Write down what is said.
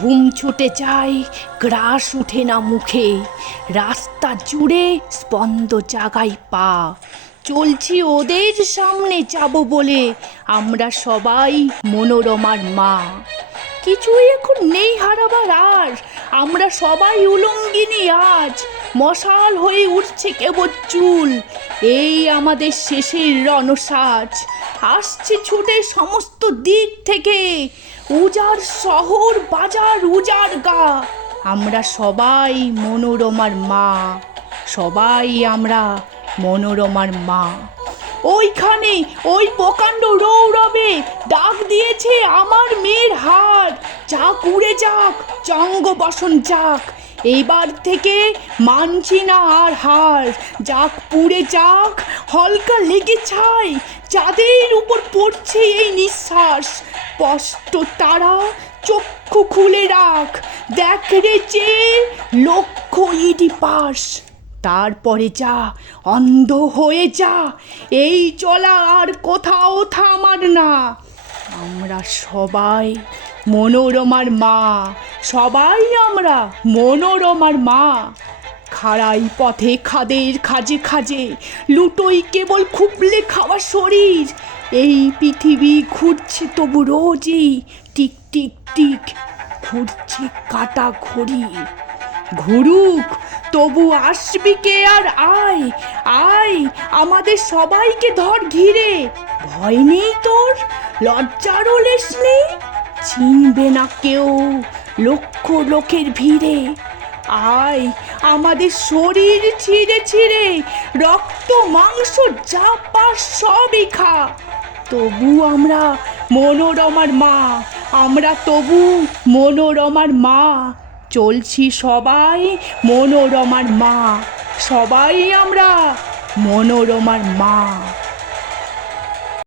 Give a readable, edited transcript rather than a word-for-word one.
ঘুম ছুটে যায়, গ্রাস উঠে না মুখে, রাস্তা জুড়ে স্পন্দ জাগায় পা। চলছি ওদের সামনে যাব বলে, আমরা সবাই মনোরমার মা। কিছুই এখন নেই হারাবার আর, আমরা সবাই উলঙ্গিনী আজ। মশাল হয়ে উঠছে কেবল চুল, এই আমাদের শেষের রণসাজ। আসছে ছুটে সমস্ত দিক থেকে, উজাড় শহর বাজার উজাড় গা। আমরা সবাই মনোরমার মা, সবাই আমরা মনোরমার মা। ওইখানে ওই প্রকাণ্ড রৌরবে ডাক দিয়েছে আমার মেয়ের হার। যাক উড়ে যাক, চঙ্গ বসন যাক, এইবার থেকে মানছি না আর হার। যাক পুড়ে যাক, হলকা লেগে ছাই, চাঁদের উপর পড়ছে এই নিঃশ্বাস। স্পষ্ট তারা, চক্ষু খুলে রাখ, দেখ রে চেয়ে লক্ষ্য ইডি পাশ। তারপরে যা, অন্ধ হয়ে যা, এই চলা আর কোথাও থামার না। আমরা সবাই মনোরমার মা, সবাই আমরা মনোরমার মা। খাড়াই পথে খাদের খাজে খাজে, লুটোই কেবল খুবলে খাওয়া শরীর। এই পৃথিবী ঘুরছে তবু রোজই, টিক টিক টিক ঘুরছে কাটা ঘড়ি। ঘুরুক তবু আসবি কে আর আয়, আয় আমাদের সবাইকে ধর ঘিরে। ভয় নেই তোর, লজ্জারও লেশ নেই, চিনবে না কেউ লক্ষ লোকের ভিড়ে। আয় আমাদের শরীর ছিঁড়ে ছিঁড়ে, রক্ত মাংস যা পাস সবই খা। তবু আমরা মনোরমার মা, আমরা তবু মনোরমার মা। চলছি সবাই মনোরমার মা, সবাই আমরা মনোরমার মা।